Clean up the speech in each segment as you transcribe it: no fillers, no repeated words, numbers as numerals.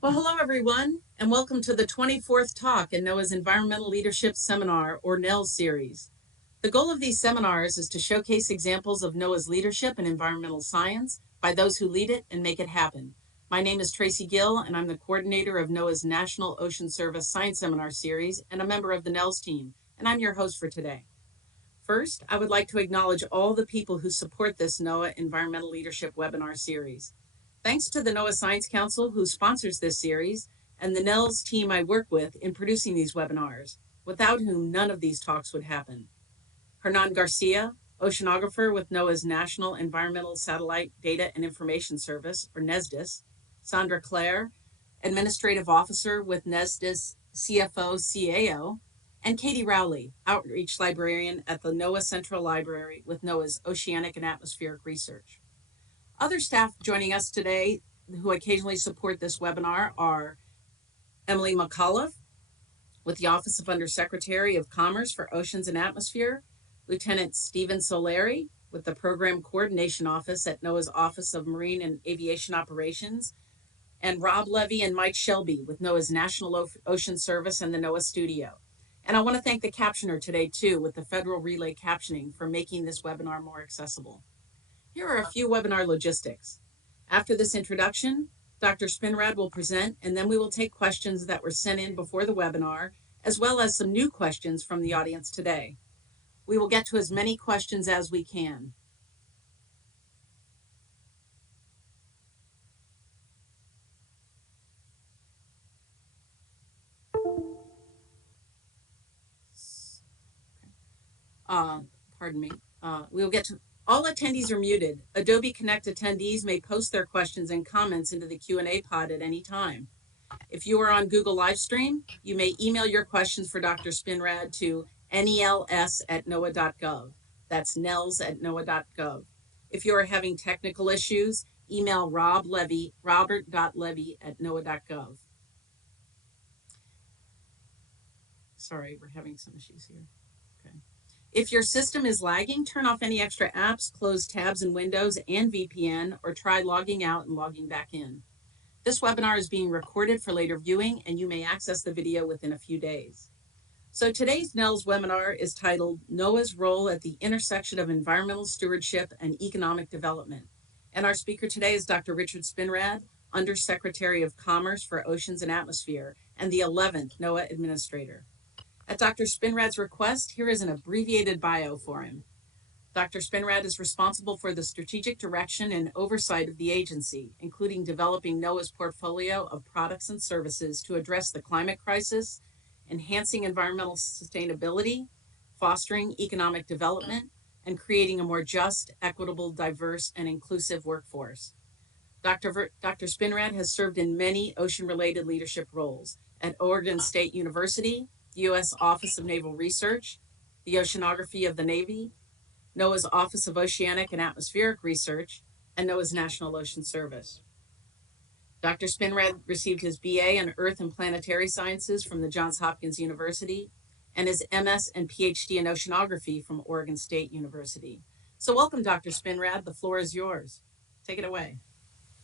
Well, hello, everyone, and welcome to the 24th talk in NOAA's Environmental Leadership Seminar, or NELS series. The goal of these seminars is to showcase examples of NOAA's leadership in environmental science by those who lead it and make it happen. My name is Tracy Gill, and I'm the coordinator of NOAA's National Ocean Service Science Seminar Series and a member of the NELS team, and I'm your host for today. First, I would like to acknowledge all the people who support this NOAA Environmental Leadership webinar series. Thanks to the NOAA Science Council, who sponsors this series, and the NELS team I work with in producing these webinars, without whom none of these talks would happen. Hernan Garcia, oceanographer with NOAA's National Environmental Satellite Data and Information Service, or NESDIS. Sandra Clare, administrative officer with NESDIS CFO/CAO. And Katie Rowley, outreach librarian at the NOAA Central Library with NOAA's Oceanic and Atmospheric Research. Other staff joining us today who occasionally support this webinar are Emily McAuliffe with the Office of Undersecretary of Commerce for Oceans and Atmosphere, Lieutenant Stephen Solari with the Program Coordination Office at NOAA's Office of Marine and Aviation Operations, and Rob Levy and Mike Shelby with NOAA's National Ocean Service and the NOAA Studio. And I want to thank the captioner today, too, with the Federal Relay Captioning for making this webinar more accessible. Here are a few webinar logistics. After this introduction, Dr. Spinrad will present, and then we will take questions that were sent in before the webinar, as well as some new questions from the audience today. We will get to as many questions as we can. Pardon me. We will get to all attendees are muted. Adobe Connect attendees may post their questions and comments into the Q&A pod at any time. If you are on Google Livestream, you may email your questions for Dr. Spinrad to nels@noaa.gov. That's nels@noaa.gov. If you are having technical issues, email robert.levy@noaa.gov. Sorry, we're having some issues here. Okay. If your system is lagging, turn off any extra apps, close tabs in Windows and VPN, or try logging out and logging back in. This webinar is being recorded for later viewing, and you may access the video within a few days. So today's NELS webinar is titled NOAA's Role at the Intersection of Environmental Stewardship and Economic Development. And our speaker today is Dr. Richard Spinrad, Undersecretary of Commerce for Oceans and Atmosphere, and the 11th NOAA Administrator. At Dr. Spinrad's request, here is an abbreviated bio for him. Dr. Spinrad is responsible for the strategic direction and oversight of the agency, including developing NOAA's portfolio of products and services to address the climate crisis, enhancing environmental sustainability, fostering economic development, and creating a more just, equitable, diverse, and inclusive workforce. Dr. Spinrad has served in many ocean-related leadership roles at Oregon State University, the U.S. Office of Naval Research, the Oceanography of the Navy, NOAA's Office of Oceanic and Atmospheric Research, and NOAA's National Ocean Service. Dr. Spinrad received his BA in Earth and Planetary Sciences from the Johns Hopkins University and his MS and Ph.D. in Oceanography from Oregon State University. So welcome, Dr. Spinrad. The floor is yours. Take it away.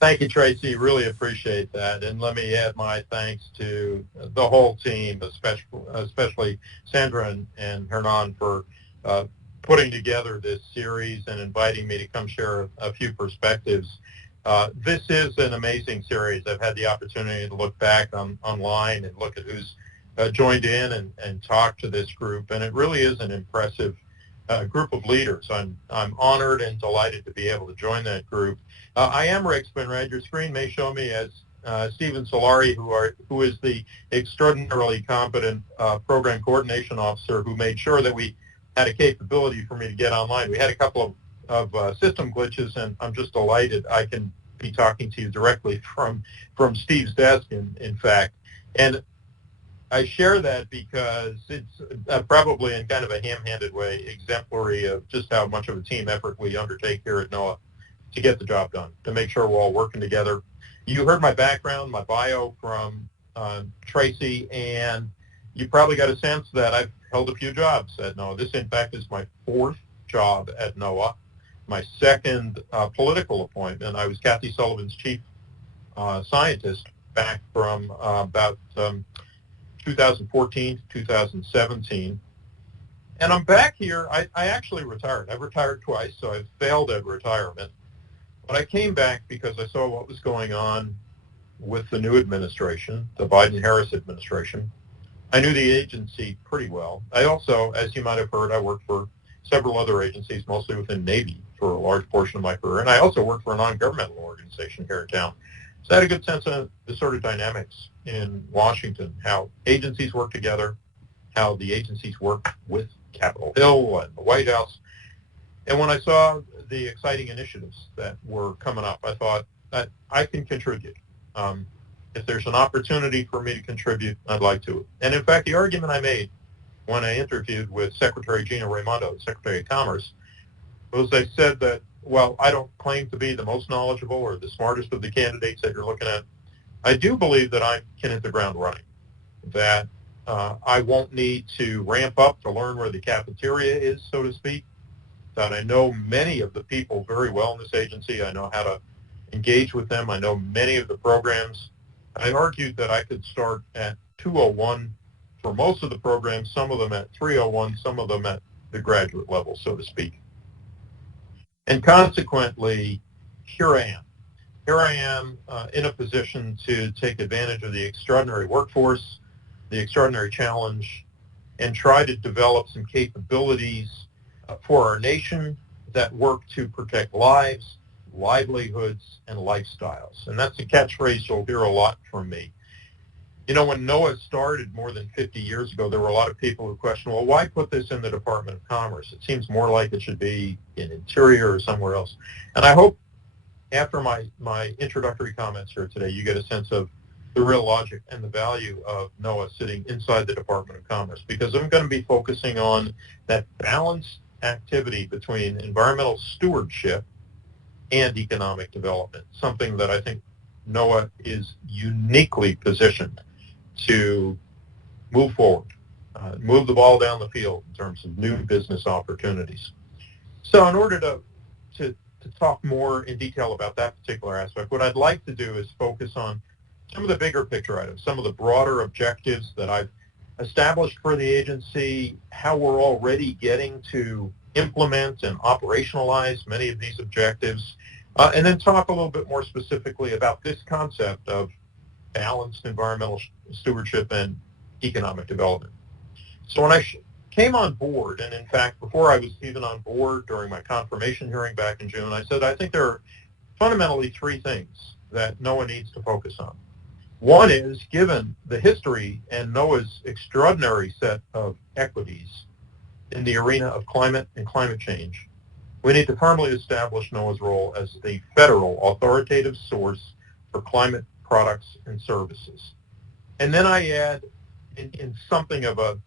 Thank you, Tracy. Really appreciate that. And let me add my thanks to the whole team, especially Sandra and Hernan for putting together this series and inviting me to come share a few perspectives. This is an amazing series. I've had the opportunity to look back online and look at who's joined in and talked to this group. And it really is an impressive group of leaders. I'm honored and delighted to be able to join that group. I am Rick Spinrad. Your screen may show me as Stephen Solari, who is the extraordinarily competent program coordination officer who made sure that we had a capability for me to get online. We had a couple of system glitches, and I'm just delighted I can be talking to you directly from Steve's desk, in fact. And I share that because it's probably in kind of a ham-handed way exemplary of just how much of a team effort we undertake here at NOAA to get the job done, to make sure we're all working together. You heard my background, my bio from Tracy, and you probably got a sense that I've held a few jobs at NOAA. This, in fact, is my fourth job at NOAA. My second political appointment, I was Kathy Sullivan's chief scientist back from about 2014 to 2017. And I'm back here. I actually retired. I've retired twice, so I've failed at retirement. But I came back because I saw what was going on with the new administration, the Biden-Harris administration. I knew the agency pretty well. I also, as you might have heard, I worked for several other agencies, mostly within Navy for a large portion of my career. And I also worked for a non-governmental organization here in town. So I had a good sense of the sort of dynamics in Washington, how agencies work together, how the agencies work with Capitol Hill and the White House. And when I saw the exciting initiatives that were coming up, I thought that I can contribute. If there's an opportunity for me to contribute, I'd like to. And in fact, the argument I made when I interviewed with Secretary Gina Raimondo, Secretary of Commerce, was I said that, well, I don't claim to be the most knowledgeable or the smartest of the candidates that you're looking at. I do believe that I can hit the ground running, that I won't need to ramp up to learn where the cafeteria is, so to speak, that I know many of the people very well in this agency. I know how to engage with them. I know many of the programs. I argued that I could start at 201 for most of the programs, some of them at 301, some of them at the graduate level, so to speak. And consequently, here I am. Here I am in a position to take advantage of the extraordinary workforce, the extraordinary challenge, and try to develop some capabilities for our nation that work to protect lives, livelihoods, and lifestyles. And that's a catchphrase you'll hear a lot from me. You know, when NOAA started more than 50 years ago, there were a lot of people who questioned, well, why put this in the Department of Commerce? It seems more like it should be in Interior or somewhere else. And I hope after my introductory comments here today, you get a sense of the real logic and the value of NOAA sitting inside the Department of Commerce, because I'm going to be focusing on that balanced activity between environmental stewardship and economic development, something that I think NOAA is uniquely positioned to move forward, move the ball down the field in terms of new business opportunities. So in order to talk more in detail about that particular aspect, what I'd like to do is focus on some of the bigger picture items, some of the broader objectives that I've established for the agency, how we're already getting to implement and operationalize many of these objectives, and then talk a little bit more specifically about this concept of balanced environmental stewardship and economic development. So when I came on board, and in fact, before I was even on board during my confirmation hearing back in June, I said, I think there are fundamentally three things that NOAA needs to focus on. One is, given the history and NOAA's extraordinary set of equities in the arena of climate and climate change, we need to firmly establish NOAA's role as the federal authoritative source for climate products and services. And then I add, in something of a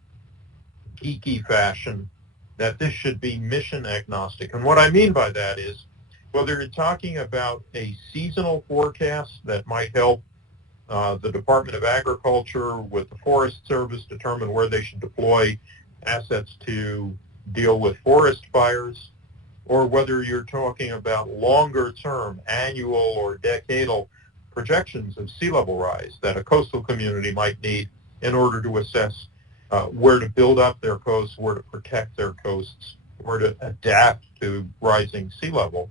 geeky fashion, that this should be mission agnostic. And what I mean by that is, whether you're talking about a seasonal forecast that might help the Department of Agriculture with the Forest Service determine where they should deploy assets to deal with forest fires, or whether you're talking about longer-term, annual or decadal projections of sea level rise that a coastal community might need in order to assess where to build up their coasts, where to protect their coasts, where to adapt to rising sea level.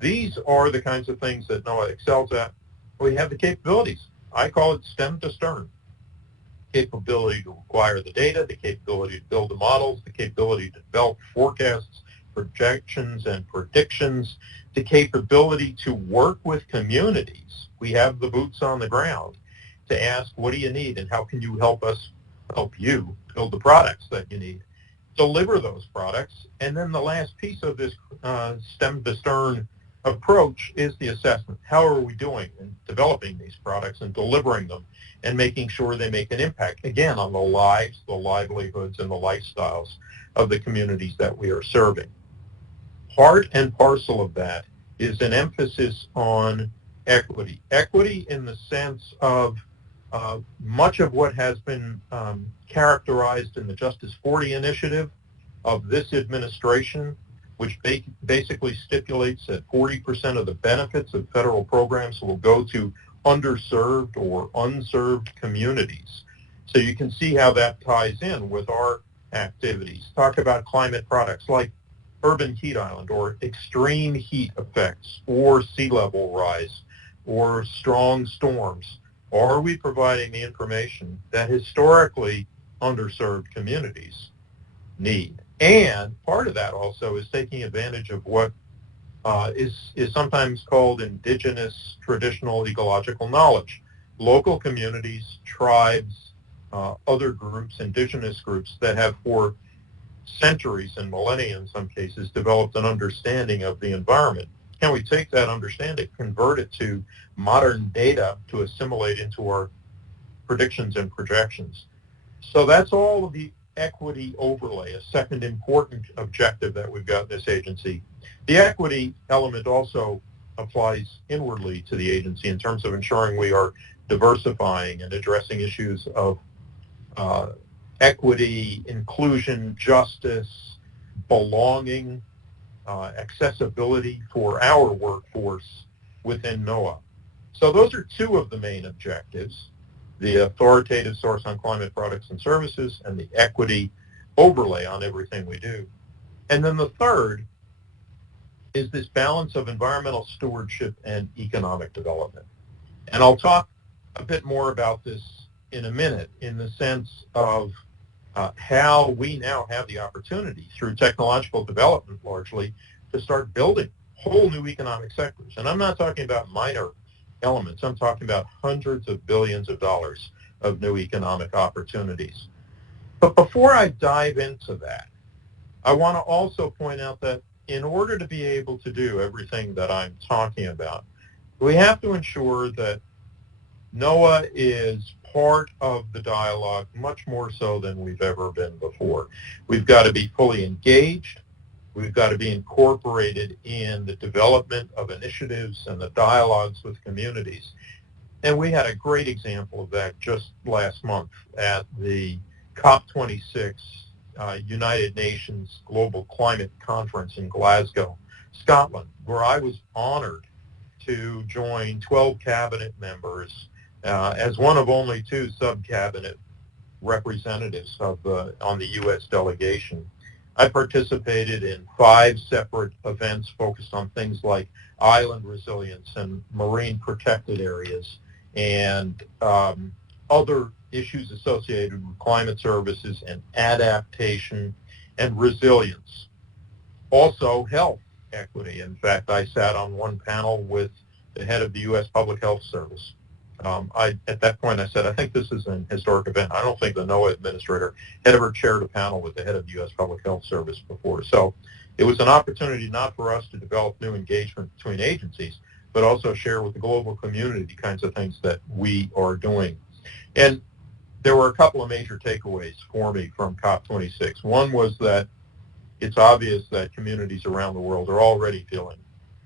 These are the kinds of things that NOAA excels at. We have the capabilities. I call it stem to stern. Capability to acquire the data, the capability to build the models, the capability to develop forecasts, projections, and predictions, the capability to work with communities. We have the boots on the ground to ask, what do you need and how can you help us help you build the products that you need, deliver those products. And then the last piece of this stem to stern approach is the assessment. How are we doing in developing these products and delivering them and making sure they make an impact, again, on the lives, the livelihoods, and the lifestyles of the communities that we are serving. Part and parcel of that is an emphasis on equity. Equity in the sense of much of what has been characterized in the Justice 40 initiative of this administration, which basically stipulates that 40% of the benefits of federal programs will go to underserved or unserved communities. So you can see how that ties in with our activities. Talk about climate products like urban heat island or extreme heat effects or sea level rise or strong storms. Are we providing the information that historically underserved communities need? And part of that also is taking advantage of what is sometimes called indigenous traditional ecological knowledge. Local communities, tribes, other groups, indigenous groups that have for centuries and millennia in some cases developed an understanding of the environment. Can we take that understanding, convert it to modern data to assimilate into our predictions and projections? So that's all of the equity overlay, a second important objective that we've got in this agency. The equity element also applies inwardly to the agency in terms of ensuring we are diversifying and addressing issues of equity, inclusion, justice, belonging, accessibility for our workforce within NOAA. So those are two of the main objectives: the authoritative source on climate products and services and the equity overlay on everything we do. And then the third is this balance of environmental stewardship and economic development. And I'll talk a bit more about this in a minute in the sense of how we now have the opportunity through technological development largely to start building whole new economic sectors. And I'm not talking about minor elements. I'm talking about hundreds of billions of dollars of new economic opportunities. But before I dive into that, I want to also point out that in order to be able to do everything that I'm talking about, we have to ensure that NOAA is part of the dialogue much more so than we've ever been before. We've got to be fully engaged. We've got to be incorporated in the development of initiatives and the dialogues with communities. And we had a great example of that just last month at the COP26 United Nations Global Climate Conference in Glasgow, Scotland, where I was honored to join 12 cabinet members as one of only two sub-cabinet representatives on the U.S. delegation. I participated in 5 separate events focused on things like island resilience and marine protected areas and other issues associated with climate services and adaptation and resilience. Also, health equity. In fact, I sat on one panel with the head of the U.S. Public Health Service. At that point, I said, I think this is an historic event. I don't think the NOAA Administrator had ever chaired a panel with the head of the U.S. Public Health Service before. So it was an opportunity not for us to develop new engagement between agencies, but also share with the global community the kinds of things that we are doing. And there were a couple of major takeaways for me from COP26. One was that it's obvious that communities around the world are already feeling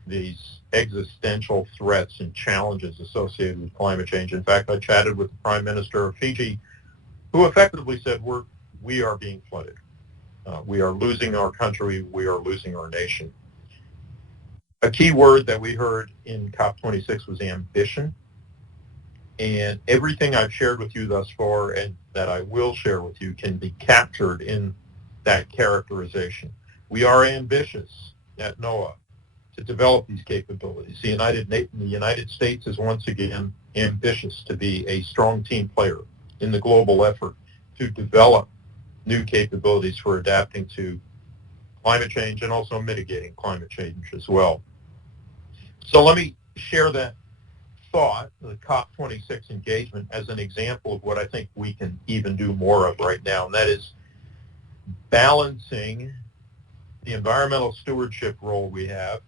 these existential threats and challenges associated with climate change. In fact, I chatted with the Prime Minister of Fiji, who effectively said we are being flooded. We are losing our country. We are losing our nation. A key word that we heard in COP26 was ambition. And everything I've shared with you thus far and that I will share with you can be captured in that characterization. We are ambitious at NOAA to develop these capabilities. The United States is once again ambitious to be a strong team player in the global effort to develop new capabilities for adapting to climate change and also mitigating climate change as well. So let me share that thought, the COP26 engagement, as an example of what I think we can even do more of right now, and that is balancing the environmental stewardship role we have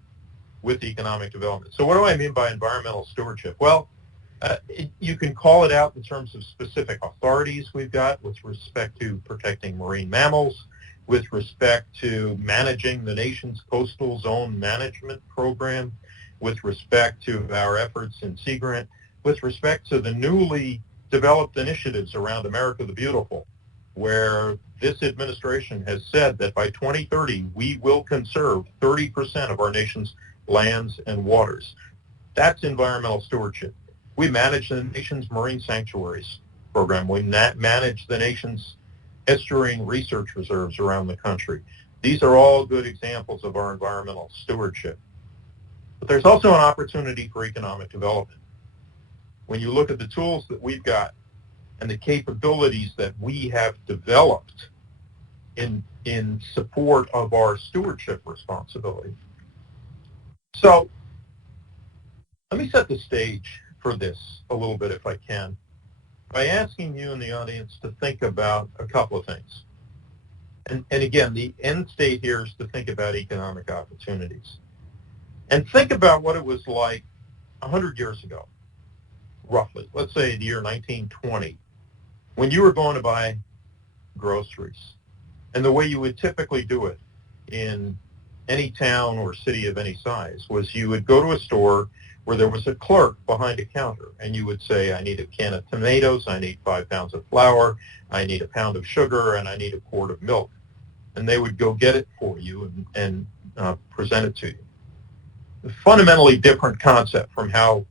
with economic development. So what do I mean by environmental stewardship? Well, you can call it out in terms of specific authorities we've got with respect to protecting marine mammals, with respect to managing the nation's coastal zone management program, with respect to our efforts in Sea Grant, with respect to the newly developed initiatives around America the Beautiful, where this administration has said that by 2030, we will conserve 30% of our nation's lands and waters. That's environmental stewardship. We manage the nation's marine sanctuaries program. We manage the nation's estuarine research reserves around the country. These are all good examples of our environmental stewardship. But there's also an opportunity for economic development. When you look at the tools that we've got and the capabilities that we have developed in support of our stewardship responsibility. So let me set the stage for this a little bit, if I can, by asking you in the audience to think about a couple of things. And again, the end state here is to think about economic opportunities. And think about what it was like 100 years ago, roughly. Let's say the year 1920, when you were going to buy groceries. And the way you would typically do it in any town or city of any size was you would go to a store where there was a clerk behind a counter, and you would say, I need a can of tomatoes, I need 5 pounds of flour, I need a pound of sugar, and I need a quart of milk. And they would go get it for you and present it to you. A fundamentally different concept from how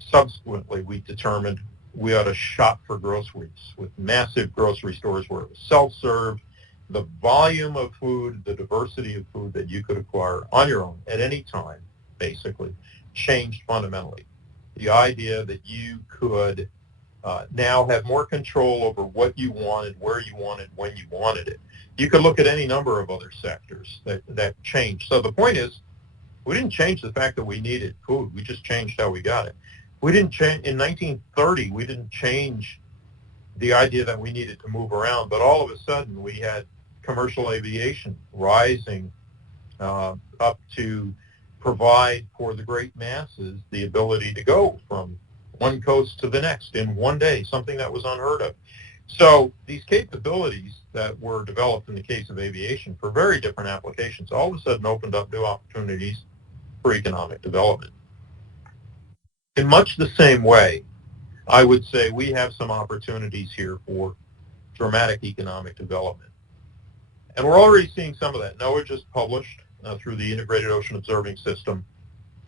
subsequently we determined we ought to shop for groceries, with massive grocery stores where it was self-serve. The volume of food, the diversity of food that you could acquire on your own at any time, basically, changed fundamentally. The idea that you could now have more control over what you wanted, where you wanted, when you wanted it. You could look at any number of other sectors that changed. So the point is, we didn't change the fact that we needed food. We just changed how we got it. We didn't change, in 1930, we didn't change the idea that we needed to move around, but all of a sudden we had commercial aviation rising up to provide for the great masses the ability to go from one coast to the next in one day, something that was unheard of. So these capabilities that were developed in the case of aviation for very different applications all of a sudden opened up new opportunities for economic development. In much the same way, I would say we have some opportunities here for dramatic economic development. And we're already seeing some of that. NOAA just published through the Integrated Ocean Observing System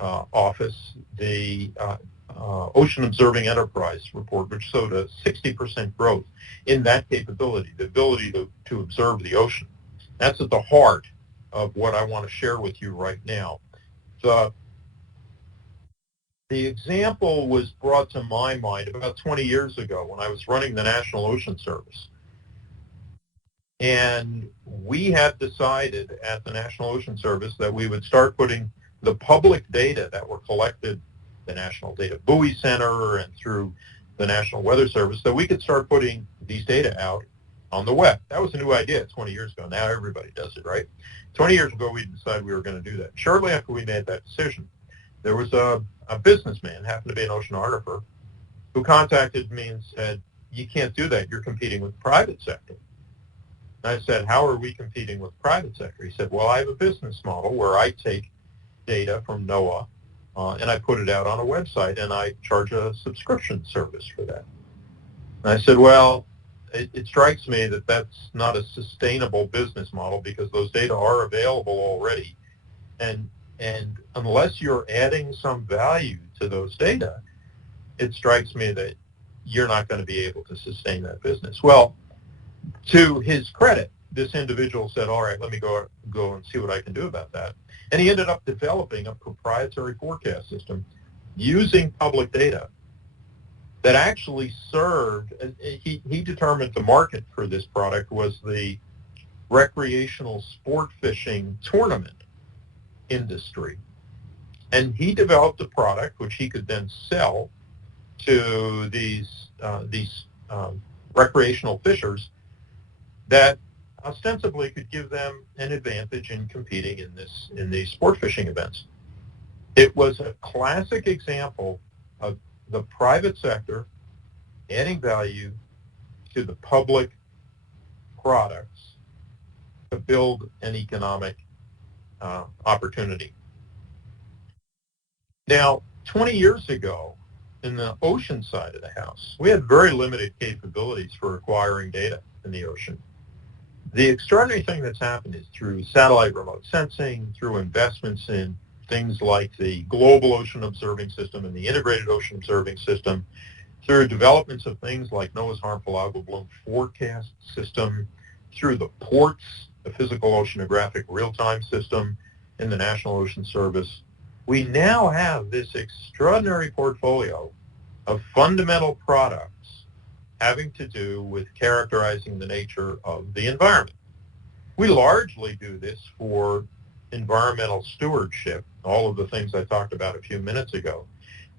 Office the Ocean Observing Enterprise report, which showed a 60% growth in that capability, the ability to observe the ocean. That's at the heart of what I want to share with you right now. The example was brought to my mind about 20 years ago when I was running the National Ocean Service. And we had decided at the National Ocean Service that we would start putting the public data that were collected, the National Data Buoy Center and through the National Weather Service, that we could start putting these data out on the web. That was a new idea 20 years ago. Now everybody does it, right? 20 years ago, we decided we were going to do that. Shortly after we made that decision, there was a businessman, happened to be an oceanographer, who contacted me and said, you can't do that. You're competing with the private sector. And I said, how are we competing with the private sector? He said, well, I have a business model where I take data from NOAA and I put it out on a website and I charge a subscription service for that. And I said, well, it strikes me that that's not a sustainable business model because those data are available already. And unless you're adding some value to those data, it strikes me that you're not going to be able to sustain that business. Well, to his credit, this individual said, all right, let me go and see what I can do about that. And he ended up developing a proprietary forecast system using public data that actually served, he determined the market for this product was the recreational sport fishing tournament industry. And he developed a product which he could then sell to these recreational fishers that ostensibly could give them an advantage in competing in these sport fishing events. It was a classic example of the private sector adding value to the public products to build an economic opportunity. Now, 20 years ago, in the ocean side of the house, we had very limited capabilities for acquiring data in the ocean. The extraordinary thing that's happened is through satellite remote sensing, through investments in things like the Global Ocean Observing System and the Integrated Ocean Observing System, through developments of things like NOAA's Harmful Algal Bloom Forecast System, through the ports, the Physical Oceanographic Real-Time System in the National Ocean Service, we now have this extraordinary portfolio of fundamental products having to do with characterizing the nature of the environment. We largely do this for environmental stewardship, all of the things I talked about a few minutes ago.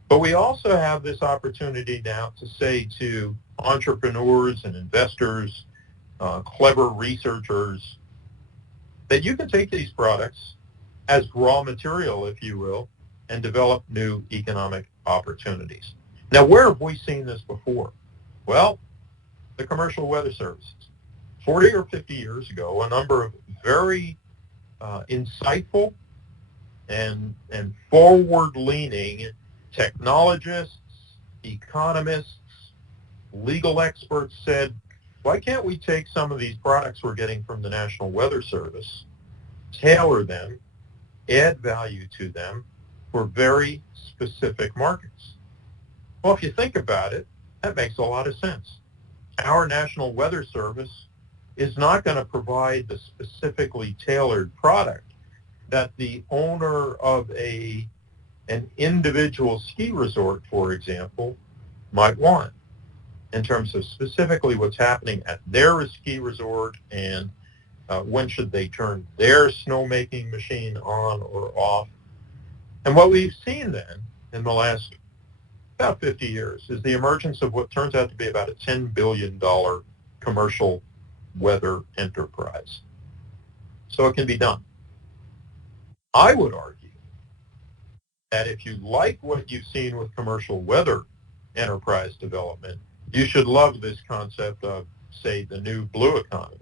But we also have this opportunity now to say to entrepreneurs and investors, clever researchers, that you can take these products as raw material, if you will, and develop new economic opportunities. Now, where have we seen this before? Well, the commercial weather services. 40 or 50 years ago, a number of very insightful and forward-leaning technologists, economists, legal experts said, why can't we take some of these products we're getting from the National Weather Service, tailor them, add value to them for very specific markets? Well, if you think about it, that makes a lot of sense. Our National Weather Service is not going to provide the specifically tailored product that the owner of an individual ski resort, for example, might want in terms of specifically what's happening at their ski resort and when should they turn their snowmaking machine on or off. And what we've seen then in the last about 50 years is the emergence of what turns out to be about a $10 billion commercial weather enterprise. So it can be done. I would argue that if you like what you've seen with commercial weather enterprise development, you should love this concept of, say, the new blue economy.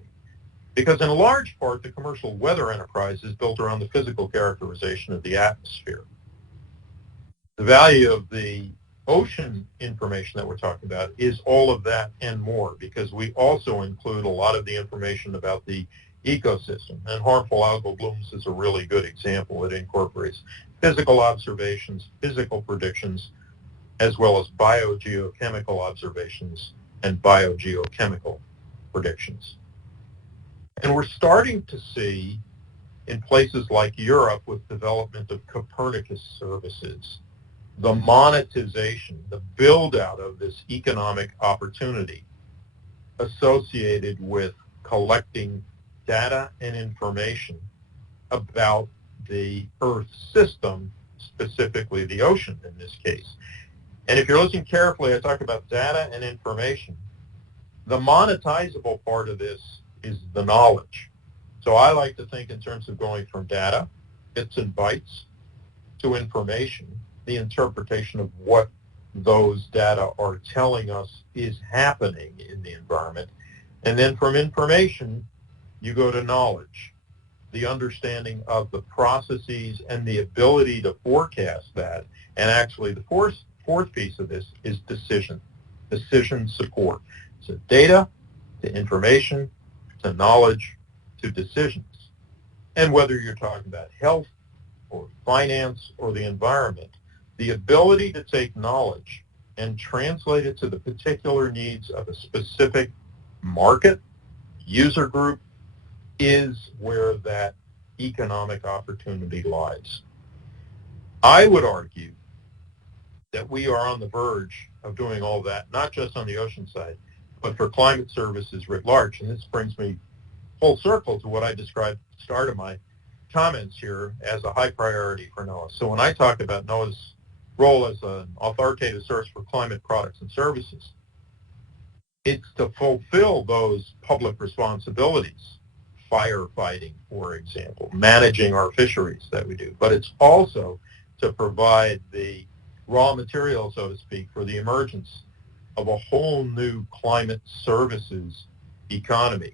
Because in large part, the commercial weather enterprise is built around the physical characterization of the atmosphere. The value of the ocean information that we're talking about is all of that and more, because we also include a lot of the information about the ecosystem. And harmful algal blooms is a really good example. It incorporates physical observations, physical predictions, as well as biogeochemical observations and biogeochemical predictions. And we're starting to see in places like Europe with development of Copernicus services, the monetization, the build-out of this economic opportunity associated with collecting data and information about the Earth system, specifically the ocean in this case. And if you're listening carefully, I talk about data and information. The monetizable part of this is the knowledge. So I like to think in terms of going from data, bits and bytes, to information, the interpretation of what those data are telling us is happening in the environment. And then from information, you go to knowledge, the understanding of the processes and the ability to forecast that. And actually the fourth piece of this is decision support. So data to information to knowledge to decisions. And whether you're talking about health or finance or the environment, the ability to take knowledge and translate it to the particular needs of a specific market, user group, is where that economic opportunity lies. I would argue that we are on the verge of doing all that, not just on the ocean side, but for climate services writ large. And this brings me full circle to what I described at the start of my comments here as a high priority for NOAA. So when I talk about NOAA's role as an authoritative source for climate products and services, it's to fulfill those public responsibilities, firefighting, for example, managing our fisheries that we do, but it's also to provide the raw material, so to speak, for the emergence of a whole new climate services economy.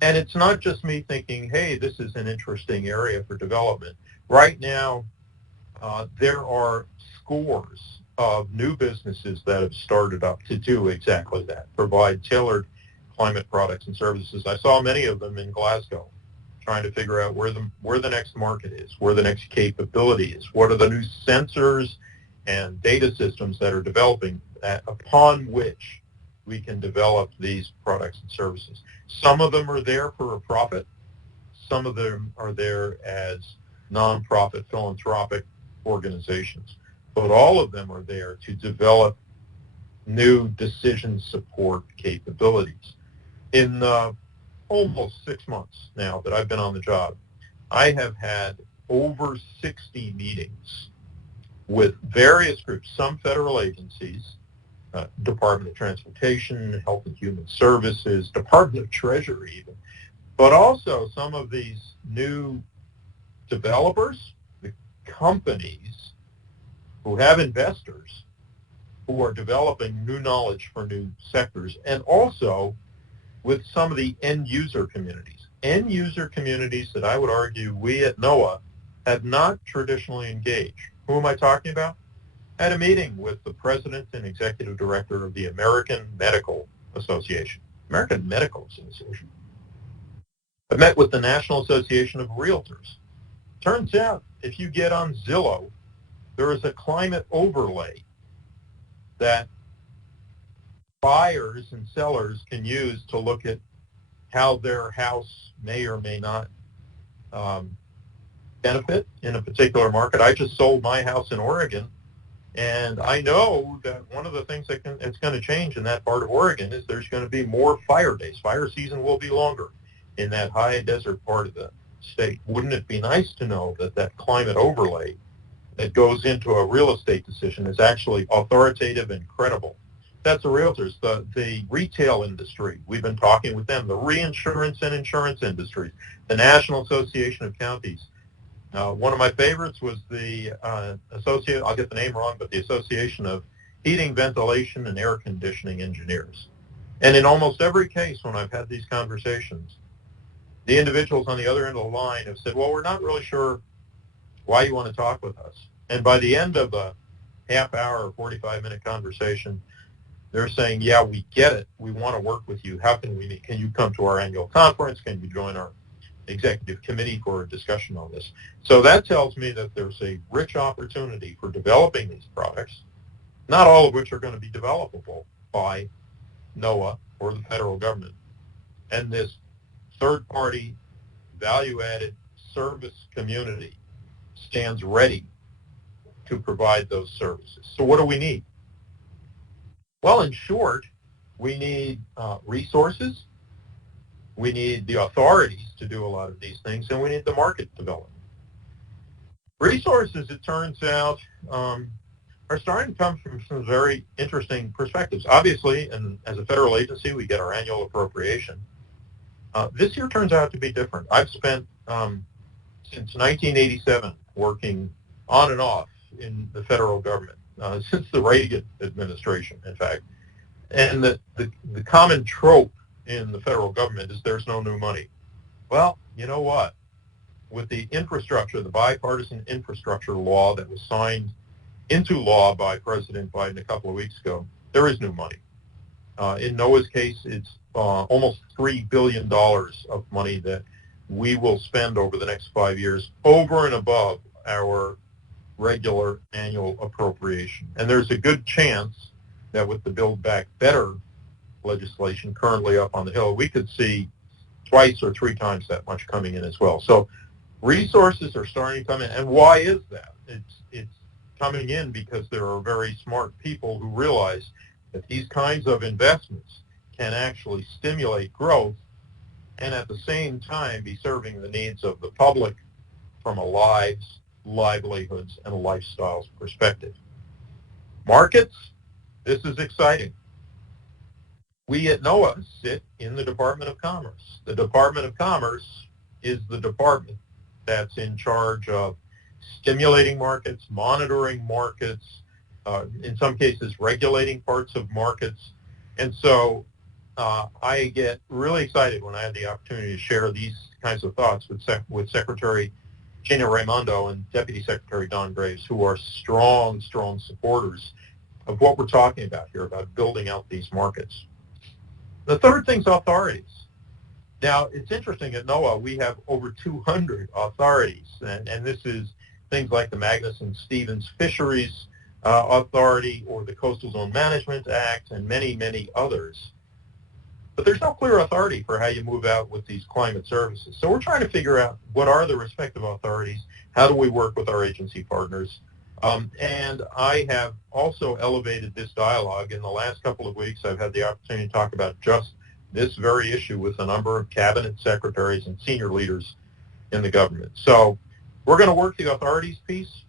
And it's not just me thinking, hey, this is an interesting area for development. Right now, there are scores of new businesses that have started up to do exactly that, provide tailored climate products and services. I saw many of them in Glasgow trying to figure out where the next market is, where the next capability is, what are the new sensors and data systems that are developing upon which we can develop these products and services. Some of them are there for a profit. Some of them are there as nonprofit philanthropic organizations. But all of them are there to develop new decision support capabilities. In almost 6 months now that I've been on the job, I have had over 60 meetings with various groups, some federal agencies, Department of Transportation, Health and Human Services, Department of Treasury even, but also some of these new developers, the companies who have investors who are developing new knowledge for new sectors, and also with some of the end user communities. End user communities that I would argue we at NOAA have not traditionally engaged. Who am I talking about? I had a meeting with the president and executive director of the American Medical Association. American Medical Association. I met with the National Association of Realtors. Turns out, if you get on Zillow, there is a climate overlay that buyers and sellers can use to look at how their house may or may not benefit in a particular market. I just sold my house in Oregon, and I know that one of the things it's going to change in that part of Oregon is there's going to be more fire days. Fire season will be longer in that high desert part of the state. Wouldn't it be nice to know that that climate overlay that goes into a real estate decision is actually authoritative and credible? That's the realtors. The retail industry, we've been talking with them, the reinsurance and insurance industries, the National Association of Counties. One of my favorites was the I'll get the name wrong, but the Association of Heating, Ventilation, and Air Conditioning Engineers. And in almost every case when I've had these conversations, the individuals on the other end of the line have said, well, we're not really sure why you want to talk with us. And by the end of a half hour or 45-minute conversation, they're saying, yeah, we get it. We want to work with you. How can we meet? Can you come to our annual conference? Can you join our executive committee for a discussion on this? So that tells me that there's a rich opportunity for developing these products, not all of which are going to be developable by NOAA or the federal government. And this third-party value-added service community stands ready to provide those services. So what do we need? Well, in short, we need resources, we need the authorities to do a lot of these things, and we need the market development. Resources, it turns out, are starting to come from some very interesting perspectives. Obviously, and as a federal agency, we get our annual appropriation. This year turns out to be different. I've spent since 1987 working on and off in the federal government, since the Reagan administration, in fact. And the common trope in the federal government is there's no new money. Well, you know what? With the infrastructure, the bipartisan infrastructure law that was signed into law by President Biden a couple of weeks ago, there is new money. In NOAA's case, it's almost $3 billion of money that we will spend over the next 5 years over and above our regular annual appropriation. And there's a good chance that with the Build Back Better legislation currently up on the Hill, we could see twice or three times that much coming in as well. So resources are starting to come in. And why is that? It's coming in because there are very smart people who realize that these kinds of investments can actually stimulate growth and at the same time be serving the needs of the public from a lives, livelihoods, and lifestyles perspective. Markets, this is exciting. We at NOAA sit in the Department of Commerce. The Department of Commerce is the department that's in charge of stimulating markets, monitoring markets, in some cases regulating parts of markets. And so I get really excited when I have the opportunity to share these kinds of thoughts with Secretary Gina Raimondo and Deputy Secretary Don Graves, who are strong supporters of what we're talking about here, about building out these markets. The third thing's authorities. Now, it's interesting at NOAA, we have over 200 authorities, and this is things like the Magnuson-Stevens Fisheries Authority or the Coastal Zone Management Act and many, many others. But there's no clear authority for how you move out with these climate services. So we're trying to figure out what are the respective authorities, how do we work with our agency partners, and I have also elevated this dialogue. In the last couple of weeks, I've had the opportunity to talk about just this very issue with a number of cabinet secretaries and senior leaders in the government. So we're going to work the authorities piece.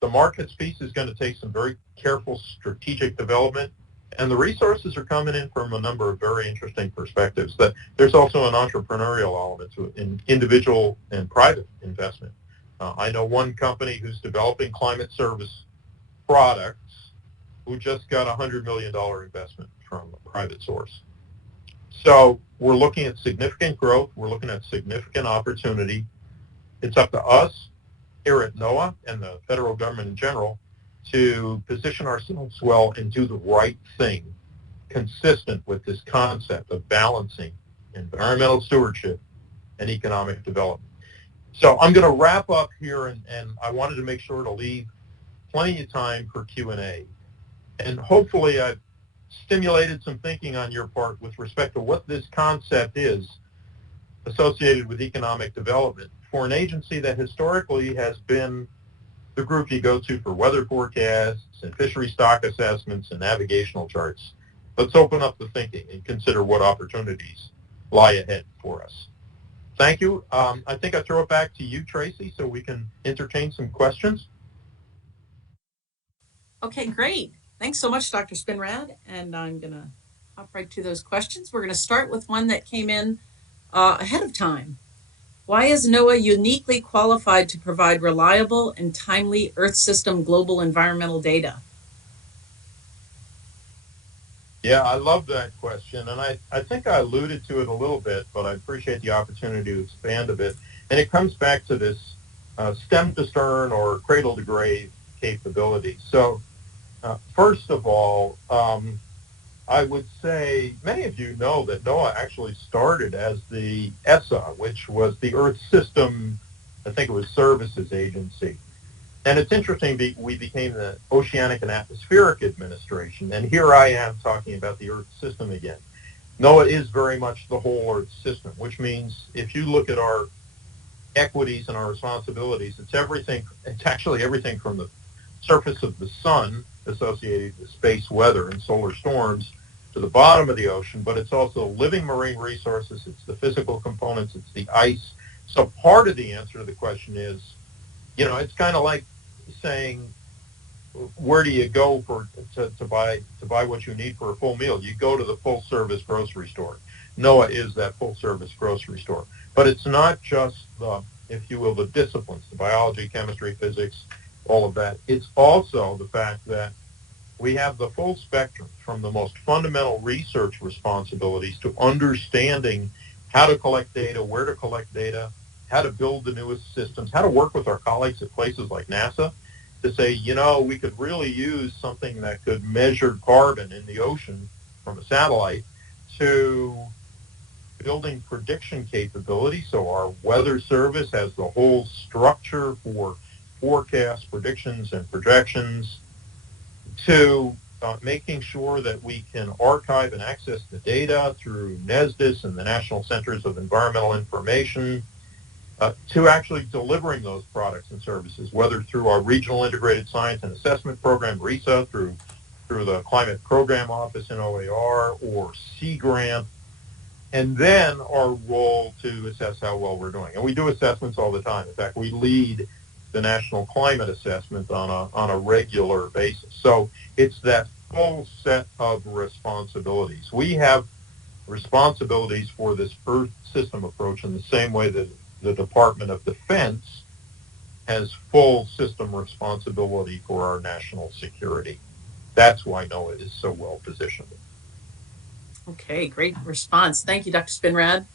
The markets piece is going to take some very careful strategic development, and the resources are coming in from a number of very interesting perspectives. That there's also an entrepreneurial element to in individual and private investment. I know one company who's developing climate service products who just got a $100 million investment from a private source. So we're looking at significant growth. We're looking at significant opportunity. It's up to us here at NOAA and the federal government in general to position ourselves well and do the right thing consistent with this concept of balancing environmental stewardship and economic development. So I'm going to wrap up here, and I wanted to make sure to leave plenty of time for Q&A. And hopefully I've stimulated some thinking on your part with respect to what this concept is associated with economic development for an agency that historically has been the group you go to for weather forecasts and fishery stock assessments and navigational charts. Let's open up the thinking and consider what opportunities lie ahead for us. Thank you. I think I throw it back to you, Tracy, so we can entertain some questions. Okay, great. Thanks so much, Dr. Spinrad. And I'm going to hop right to those questions. We're going to start with one that came in ahead of time. Why is NOAA uniquely qualified to provide reliable and timely Earth system global environmental data? Yeah, I love that question. And I think I alluded to it a little bit, but I appreciate the opportunity to expand a bit. And it comes back to this stem to stern or cradle to grave capability. So first of all, I would say many of you know that NOAA actually started as the ESA, which was the Earth System, I think it was Services Agency. And it's interesting, we became the Oceanic and Atmospheric Administration, and here I am talking about the Earth system again. NOAA is very much the whole Earth system, which means if you look at our equities and our responsibilities, it's everything. It's actually everything from the surface of the sun associated with space weather and solar storms to the bottom of the ocean, but it's also living marine resources, it's the physical components, it's the ice. So part of the answer to the question is, it's kind of like saying, where do you go to buy what you need for a full meal? You go to the full service grocery store. NOAA is that full service grocery store. But it's not just the, if you will, the disciplines, the biology, chemistry, physics, all of that. It's also the fact that we have the full spectrum from the most fundamental research responsibilities to understanding how to collect data, where to collect data, how to build the newest systems, how to work with our colleagues at places like NASA to say, we could really use something that could measure carbon in the ocean from a satellite to building prediction capability. So our weather service has the whole structure for forecasts, predictions, and projections, to making sure that we can archive and access the data through NESDIS and the National Centers of Environmental Information, to actually delivering those products and services, whether through our Regional Integrated Science and Assessment Program, RISA, through the Climate Program Office in OAR, or Sea Grant, and then our role to assess how well we're doing. And we do assessments all the time. In fact, we lead the National Climate Assessment on a regular basis. So it's that full set of responsibilities. We have responsibilities for this Earth system approach in the same way that the Department of Defense has full system responsibility for our national security. That's why NOAA is so well positioned. Okay, great response. Thank you, Dr. Spinrad.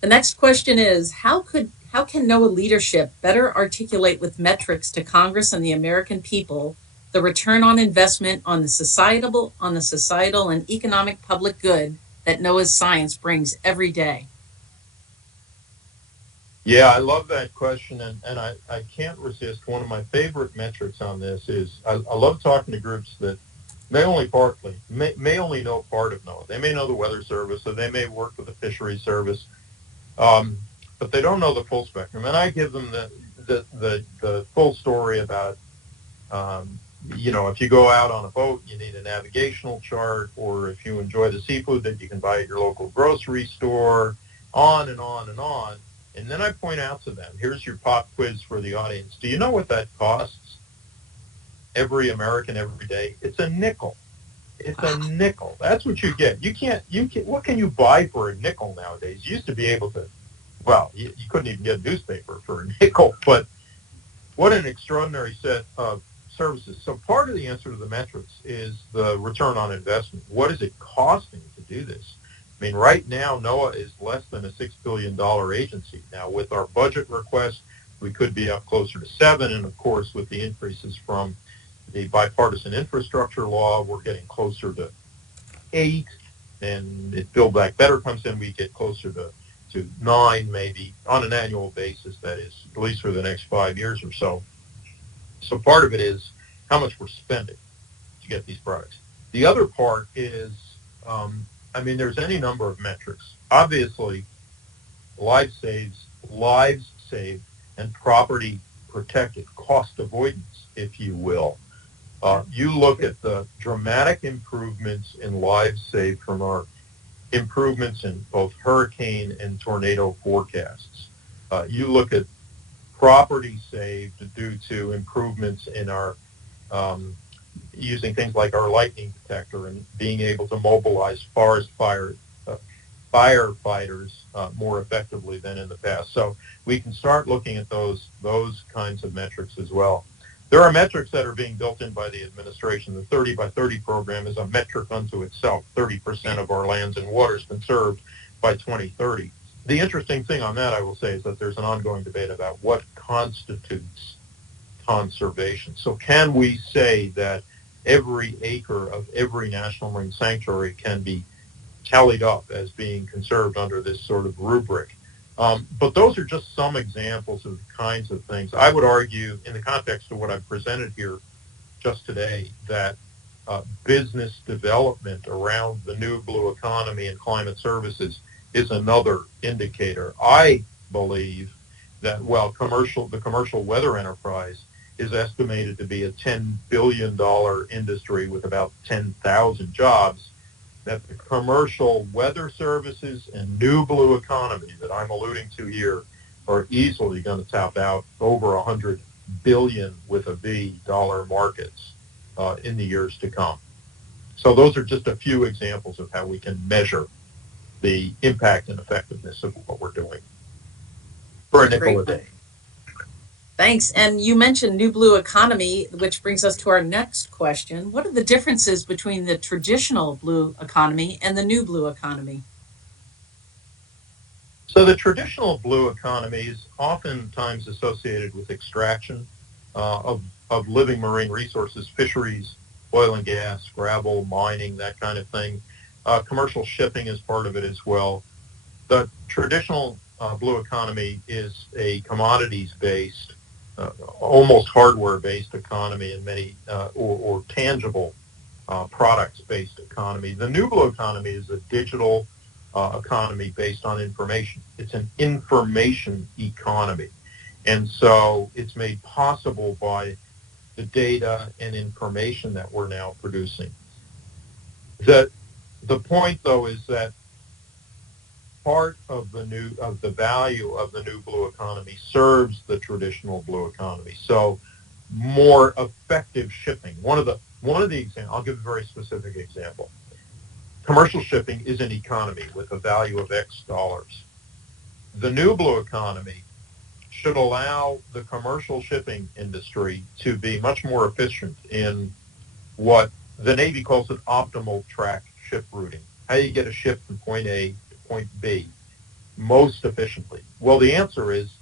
The next question is, how can NOAA leadership better articulate with metrics to Congress and the American people the return on investment on the societal and economic public good that NOAA's science brings every day? Yeah, I love that question, and I can't resist. One of my favorite metrics on this is I love talking to groups that may only know part of NOAA. They may know the Weather Service, or they may work with the Fisheries Service, um, but they don't know the full spectrum. And I give them the full story about, um, if you go out on a boat, you need a navigational chart, or if you enjoy the seafood that you can buy at your local grocery store, on and on and on. And then I point out to them, here's your pop quiz for the audience. Do you know what that costs every American every day? It's a nickel. It's a nickel. That's what you get. What can you buy for a nickel nowadays? You used to be able to, well, you couldn't even get a newspaper for a nickel, but what an extraordinary set of services. So part of the answer to the metrics is the return on investment. What is it costing to do this? I mean, right now, NOAA is less than a $6 billion agency. Now, with our budget request, we could be up closer to 7. And of course, with the increases from the bipartisan infrastructure law, we're getting closer to 8. And if Build Back Better comes in, we get closer to 9, maybe on an annual basis, that is, at least for the next 5 years or so. So part of it is how much we're spending to get these products. The other part is, there's any number of metrics. Obviously, lives saved, and property protected, cost avoidance, if you will. You look at the dramatic improvements in lives saved from our improvements in both hurricane and tornado forecasts. You look at property saved due to improvements in our using things like our lightning detector and being able to mobilize firefighters more effectively than in the past. So we can start looking at those kinds of metrics as well. There are metrics that are being built in by the administration. The 30 by 30 program is a metric unto itself. 30% of our lands and waters conserved by 2030. The interesting thing on that, I will say, is that there's an ongoing debate about what constitutes conservation. So can we say that every acre of every national marine sanctuary can be tallied up as being conserved under this sort of rubric? But those are just some examples of the kinds of things. I would argue, in the context of what I've presented here just today, that business development around the new blue economy and climate services is another indicator. I believe that while the commercial weather enterprise is estimated to be a $10 billion industry with about 10,000 jobs, that the commercial weather services and new blue economy that I'm alluding to here are easily going to tap out over 100 billion with a V dollar markets in the years to come. So those are just a few examples of how we can measure the impact and effectiveness of what we're doing for a nickel a day. Thanks. And you mentioned new blue economy, which brings us to our next question. What are the differences between the traditional blue economy and the new blue economy? So the traditional blue economy is oftentimes associated with extraction of living marine resources, fisheries, oil and gas, gravel, mining, that kind of thing. Commercial shipping is part of it as well. The traditional blue economy is a commodities-based, almost hardware-based economy in many, or tangible products-based economy. The new blue economy is a digital economy based on information. It's an information economy. And so it's made possible by the data and information that we're now producing. The point, though, is that part of the value of the new blue economy serves the traditional blue economy. So more effective shipping. One of the examples, I'll give a very specific example. Commercial shipping is an economy with a value of X dollars. The new blue economy should allow the commercial shipping industry to be much more efficient in what the Navy calls an optimal track ship routing. How do you get a ship from point A to point B most efficiently? Well, the answer is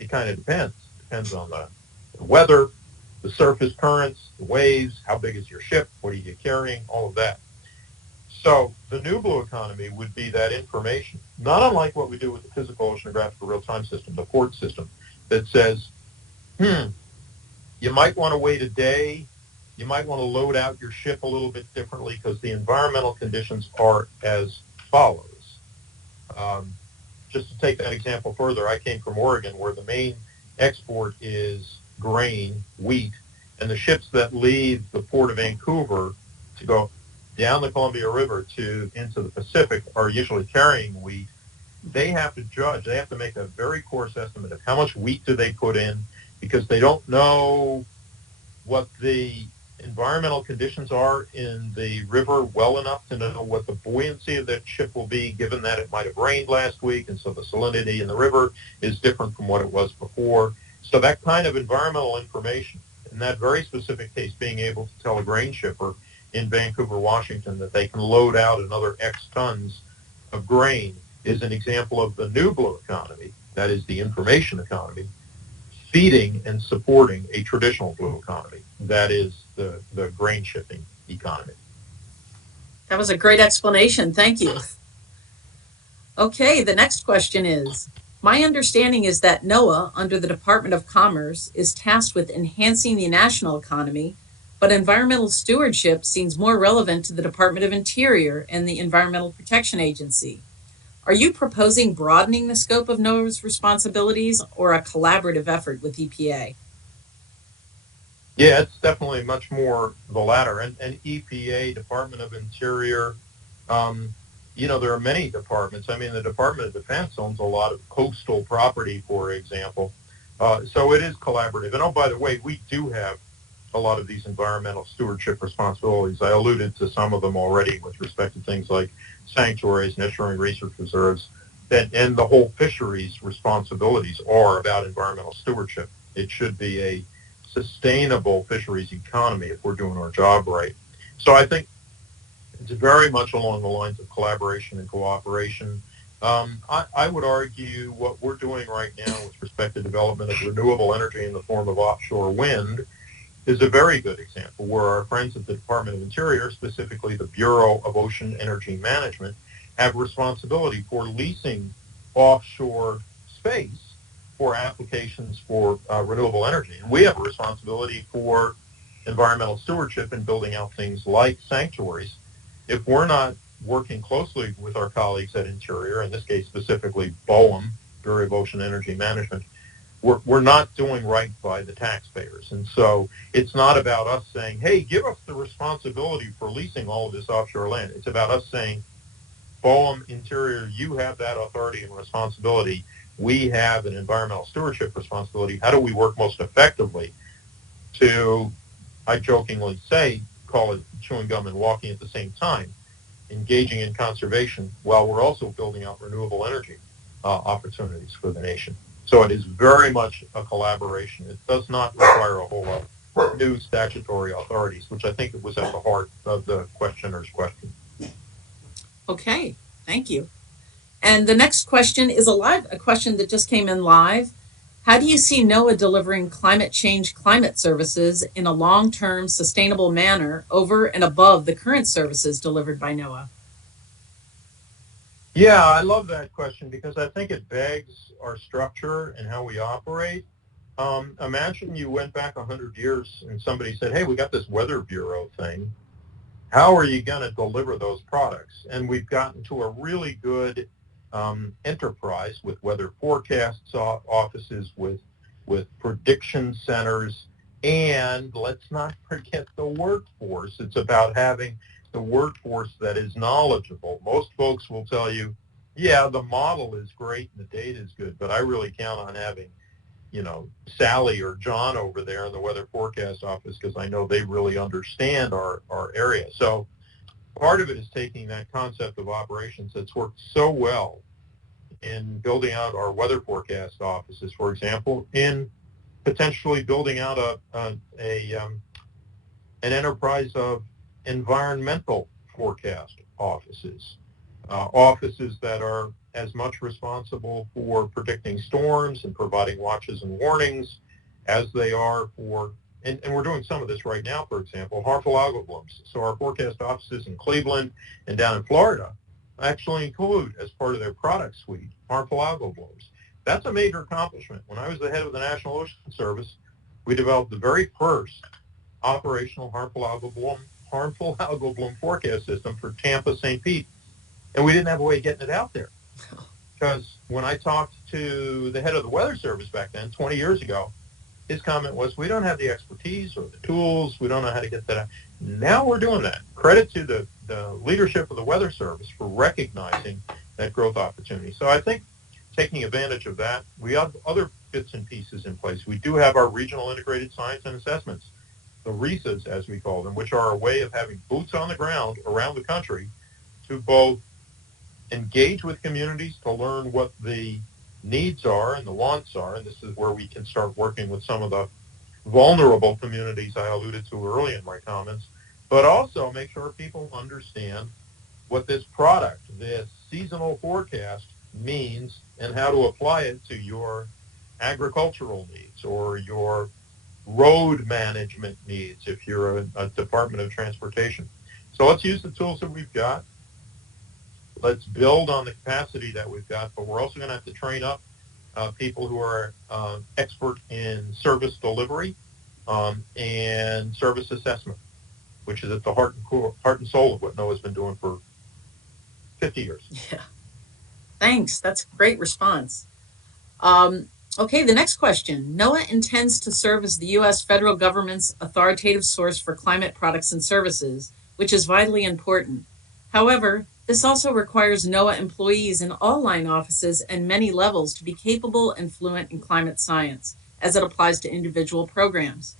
it kind of depends. It depends on the weather, the surface currents, the waves, how big is your ship, what are you carrying, all of that. So the new blue economy would be that information, not unlike what we do with the physical oceanographic real-time system, the port system, that says, you might want to wait a day. You might want to load out your ship a little bit differently because the environmental conditions are as follows. Um, just to take that example further, I came from Oregon where the main export is grain, wheat, and the ships that leave the port of Vancouver to go down the Columbia River to into the Pacific are usually carrying wheat. They have to judge, they have to make a very coarse estimate of how much wheat do they put in because they don't know what the environmental conditions are in the river well enough to know what the buoyancy of that ship will be, given that it might have rained last week, and so the salinity in the river is different from what it was before. So that kind of environmental information, in that very specific case, being able to tell a grain shipper in Vancouver, Washington, that they can load out another X tons of grain is an example of the new blue economy, that is the information economy, feeding and supporting a traditional blue economy. That is the grain shipping economy. That was a great explanation. Thank you. Okay, the next question is, my understanding is that NOAA, under the Department of Commerce, is tasked with enhancing the national economy, but environmental stewardship seems more relevant to the Department of Interior and the Environmental Protection Agency. Are you proposing broadening the scope of NOAA's responsibilities or a collaborative effort with EPA? Yeah, it's definitely much more the latter. And EPA, Department of Interior, um, there are many departments. I mean, the Department of Defense owns a lot of coastal property, for example. So it is collaborative. And oh, by the way, we do have a lot of these environmental stewardship responsibilities. I alluded to some of them already with respect to things like sanctuaries and estuarine research reserves. And the whole fisheries responsibilities are about environmental stewardship. It should be a sustainable fisheries economy if we're doing our job right. So I think it's very much along the lines of collaboration and cooperation. I would argue what we're doing right now with respect to development of renewable energy in the form of offshore wind is a very good example where our friends at the Department of Interior, specifically the Bureau of Ocean Energy Management, have responsibility for leasing offshore space for applications for renewable energy. And we have a responsibility for environmental stewardship and building out things like sanctuaries. If we're not working closely with our colleagues at Interior, in this case specifically BOEM, Bureau of Ocean Energy Management, we're not doing right by the taxpayers. And so it's not about us saying, hey, give us the responsibility for leasing all of this offshore land. It's about us saying, BOEM, Interior, you have that authority and responsibility. We have an environmental stewardship responsibility. How do we work most effectively to, I jokingly say, call it chewing gum and walking at the same time, engaging in conservation while we're also building out renewable energy opportunities for the nation. So it is very much a collaboration. It does not require a whole lot of new statutory authorities, which I think it was at the heart of the questioner's question. Okay, thank you. And the next question is a question that just came in live. How do you see NOAA delivering climate change climate services in a long-term sustainable manner over and above the current services delivered by NOAA? Yeah, I love that question because I think it begs our structure and how we operate. Imagine you went back 100 years and somebody said, hey, we got this Weather Bureau thing. How are you going to deliver those products? And we've gotten to a really good enterprise with weather forecasts offices, with prediction centers, and let's not forget the workforce. It's about having the workforce that is knowledgeable. Most folks will tell you, yeah, the model is great and the data is good, but I really count on having Sally or John over there in the weather forecast office because I know they really understand our area. So part of it is taking that concept of operations that's worked so well in building out our weather forecast offices, for example, in potentially building out an enterprise of environmental forecast offices, offices that are as much responsible for predicting storms and providing watches and warnings as they are for and we're doing some of this right now, for example, harmful algal blooms. So our forecast offices in Cleveland and down in Florida actually include, as part of their product suite, harmful algal blooms. That's a major accomplishment. When I was the head of the National Ocean Service, we developed the very first operational harmful algal bloom forecast system for Tampa, St. Pete, and we didn't have a way of getting it out there. Because when I talked to the head of the Weather Service back then, 20 years ago, his comment was, we don't have the expertise or the tools. We don't know how to get that out. Now we're doing that. Credit to the leadership of the Weather Service for recognizing that growth opportunity. So I think taking advantage of that, we have other bits and pieces in place. We do have our regional integrated science and assessments, the RISAs, as we call them, which are a way of having boots on the ground around the country to both engage with communities to learn what the needs are and the wants are, and this is where we can start working with some of the vulnerable communities I alluded to early in my comments, but also make sure people understand what this product, this seasonal forecast, means and how to apply it to your agricultural needs or your road management needs if you're a Department of Transportation. So let's use the tools that we've got. Let's build on the capacity that we've got, but we're also going to have to train up people who are expert in service delivery and service assessment, which is at the heart and soul of what NOAA's been doing for 50 years. Yeah. Thanks. That's a great response. Okay, the next question. NOAA intends to serve as the U.S. federal government's authoritative source for climate products and services, which is vitally important. However, this also requires NOAA employees in all line offices and many levels to be capable and fluent in climate science, as it applies to individual programs.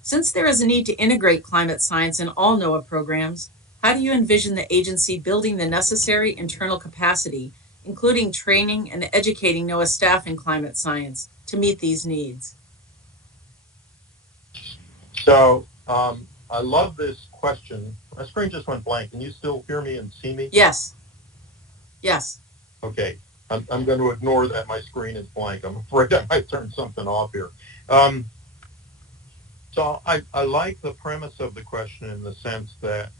Since there is a need to integrate climate science in all NOAA programs, how do you envision the agency building the necessary internal capacity, including training and educating NOAA staff in climate science, to meet these needs? So I love this question. My screen just went blank. Can you still hear me and see me? Yes. Yes. Okay. I'm going to ignore that my screen is blank. I'm afraid I might turn something off here. So I like the premise of the question in the sense that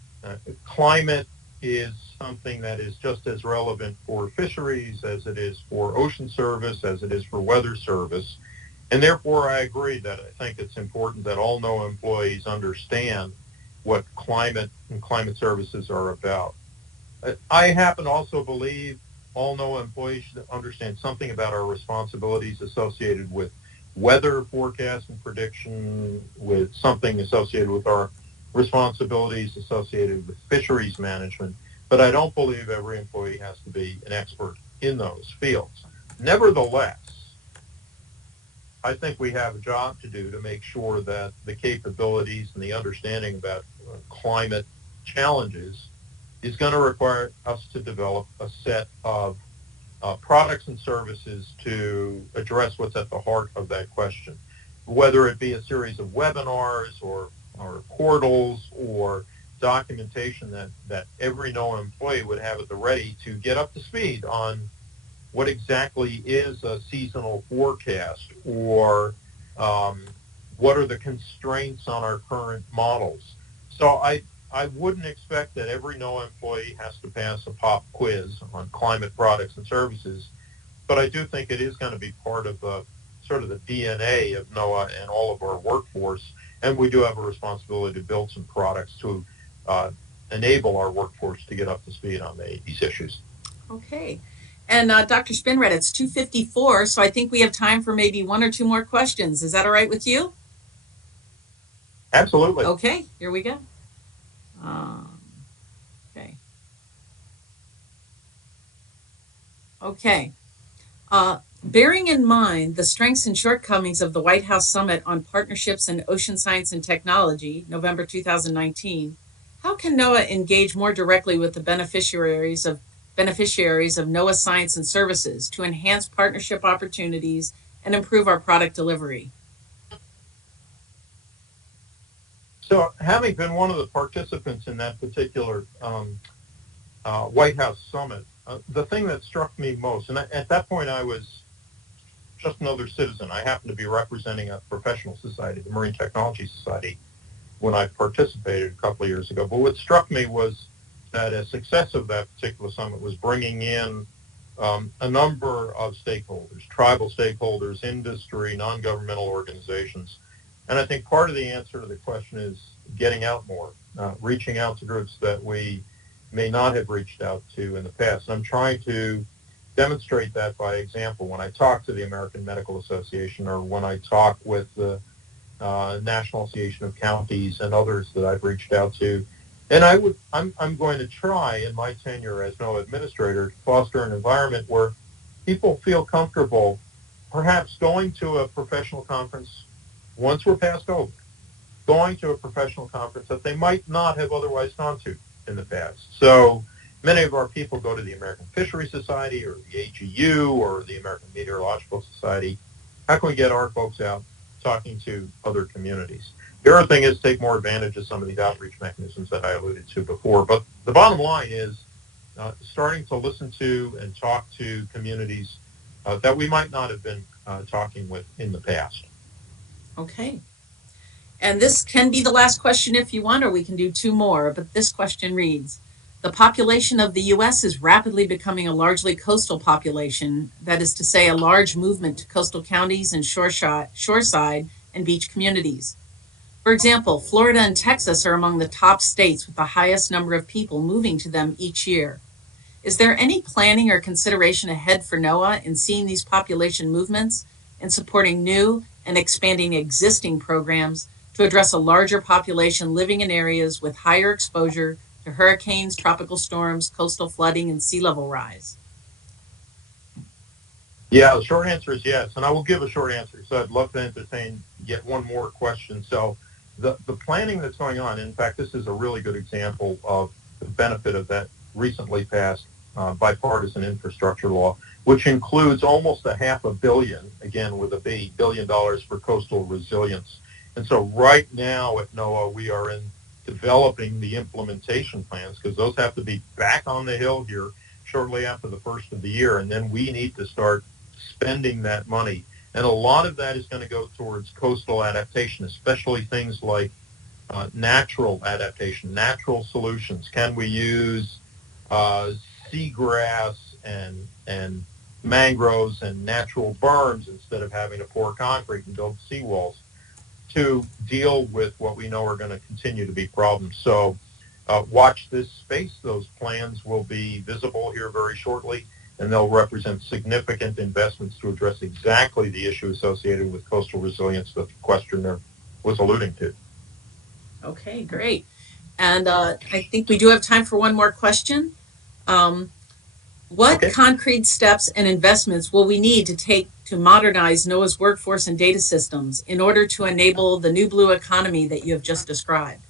climate is something that is just as relevant for fisheries as it is for ocean service, as it is for weather service. And therefore, I agree that I think it's important that all NOAA employees understand what climate and climate services are about. I happen to also believe all NOAA employees should understand something about our responsibilities associated with weather forecast and prediction, with something associated with our responsibilities associated with fisheries management. But I don't believe every employee has to be an expert in those fields. Nevertheless, I think we have a job to do to make sure that the capabilities and the understanding about climate challenges is going to require us to develop a set of products and services to address what's at the heart of that question, whether it be a series of webinars or portals or documentation that every NOAA employee would have at the ready to get up to speed on what exactly is a seasonal forecast or what are the constraints on our current models. So I wouldn't expect that every NOAA employee has to pass a pop quiz on climate products and services, but I do think it is going to be part of the sort of the DNA of NOAA and all of our workforce, and we do have a responsibility to build some products to enable our workforce to get up to speed on these issues. Okay. And Dr. Spinrad, it's 2:54, so I think we have time for maybe one or two more questions. Is that all right with you? Absolutely. Okay, here we go. Okay. Okay. Bearing in mind the strengths and shortcomings of the White House Summit on Partnerships in Ocean Science and Technology, November 2019, how can NOAA engage more directly with the beneficiaries of NOAA science and services to enhance partnership opportunities and improve our product delivery? So having been one of the participants in that particular White House Summit, the thing that struck me most, and at that point I was just another citizen. I happen to be representing a professional society, the Marine Technology Society, when I participated a couple of years ago. But what struck me was that a success of that particular summit was bringing in a number of stakeholders, tribal stakeholders, industry, non-governmental organizations. And I think part of the answer to the question is getting out more, reaching out to groups that we may not have reached out to in the past. And I'm trying to demonstrate that by example. When I talk to the American Medical Association, or when I talk with the National Association of Counties and others that I've reached out to, and I'm going to try in my tenure as NOAA Administrator to foster an environment where people feel comfortable perhaps going to a professional conference once we're past COVID, going to a professional conference that they might not have otherwise gone to in the past. So many of our people go to the American Fisheries Society or the AGU or the American Meteorological Society. How can we get our folks out talking to other communities? The other thing is take more advantage of some of these outreach mechanisms that I alluded to before. But the bottom line is starting to listen to and talk to communities that we might not have been talking with in the past. Okay. And this can be the last question if you want, or we can do two more. But this question reads, the population of the U.S. is rapidly becoming a largely coastal population, that is to say, a large movement to coastal counties and shoreside and beach communities. For example, Florida and Texas are among the top states with the highest number of people moving to them each year. Is there any planning or consideration ahead for NOAA in seeing these population movements and supporting new and expanding existing programs to address a larger population living in areas with higher exposure to hurricanes, tropical storms, coastal flooding, and sea level rise? Yeah, the short answer is yes, and I will give a short answer. So I'd love to entertain yet one more question. So the planning that's going on, in fact, this is a really good example of the benefit of that recently passed bipartisan infrastructure law, which includes almost $500 million, again with a B, $1 billion for coastal resilience. And so right now at NOAA, we are in developing the implementation plans, because those have to be back on the hill here shortly after the first of the year, and then we need to start spending that money. And a lot of that is going to go towards coastal adaptation, especially things like natural adaptation, natural solutions. Can we use seagrass and mangroves and natural berms instead of having to pour concrete and build seawalls to deal with what we know are going to continue to be problems? So watch this space. Those plans will be visible here very shortly, and they'll represent significant investments to address exactly the issue associated with coastal resilience that the questioner was alluding to. Okay, great. And I think we do have time for one more question. What Okay. concrete steps and investments will we need to take to modernize NOAA's workforce and data systems in order to enable the new blue economy that you have just described?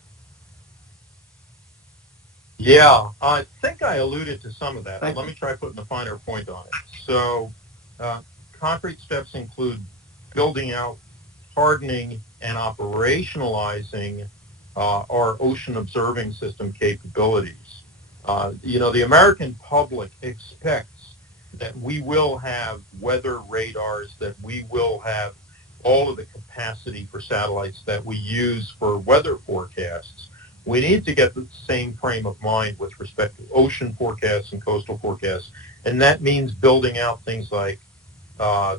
Yeah, I think I alluded to some of that, but let me try putting a finer point on it. So concrete steps include building out, hardening, and operationalizing our ocean observing system capabilities. The American public expects that we will have weather radars, that we will have all of the capacity for satellites that we use for weather forecasts. We need to get the same frame of mind with respect to ocean forecasts and coastal forecasts, and that means building out things like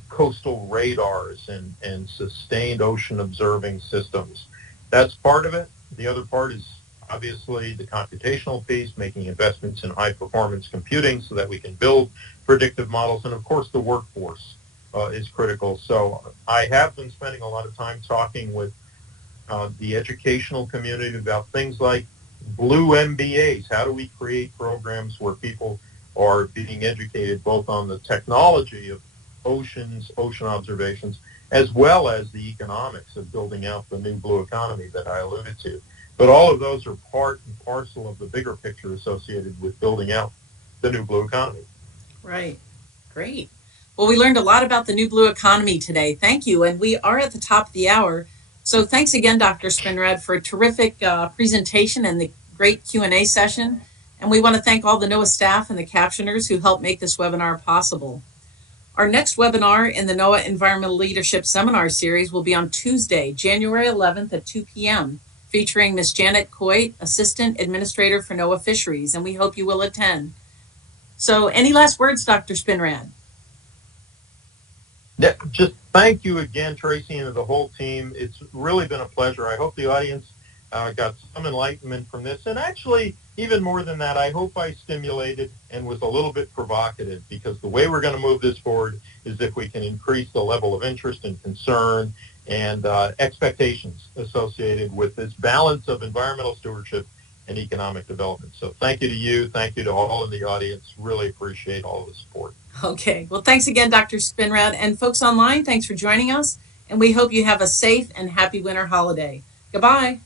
coastal radars and sustained ocean observing systems. That's part of it. The other part is obviously the computational piece, making investments in high performance computing so that we can build predictive models, and of course the workforce is critical. So I have been spending a lot of time talking with the educational community about things like blue MBAs. How do we create programs where people are being educated both on the technology of oceans, ocean observations, as well as the economics of building out the new blue economy that I alluded to. But all of those are part and parcel of the bigger picture associated with building out the new blue economy. Right. Great. Well, we learned a lot about the new blue economy today. Thank you. And we are at the top of the hour. So thanks again, Dr. Spinrad, for a terrific presentation and the great Q&A session. And we want to thank all the NOAA staff and the captioners who helped make this webinar possible. Our next webinar in the NOAA Environmental Leadership Seminar Series will be on Tuesday, January 11th at 2 p.m., featuring Ms. Janet Coit, Assistant Administrator for NOAA Fisheries, and we hope you will attend. So any last words, Dr. Spinrad? Yeah, just thank you again, Tracy, and the whole team. It's really been a pleasure. I hope the audience got some enlightenment from this. And actually, even more than that, I hope I stimulated and was a little bit provocative, because the way we're going to move this forward is if we can increase the level of interest and concern and expectations associated with this balance of environmental stewardship and economic development. So thank you to you. Thank you to all in the audience. Really appreciate all of the support. Okay, well, thanks again, Dr. Spinrad. And folks online, thanks for joining us. And we hope you have a safe and happy winter holiday. Goodbye.